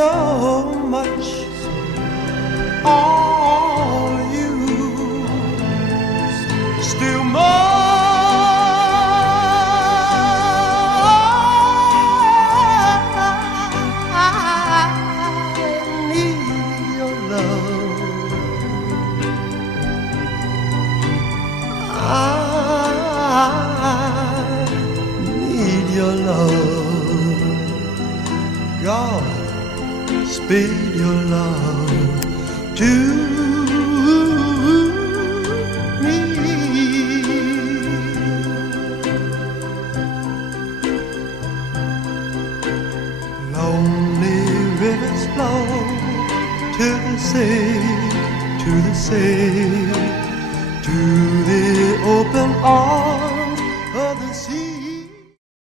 so much. All you still more. I need your love. I need your love. God, speed your love to me. Lonely rivers flow to the sea, to the sea, to the open arms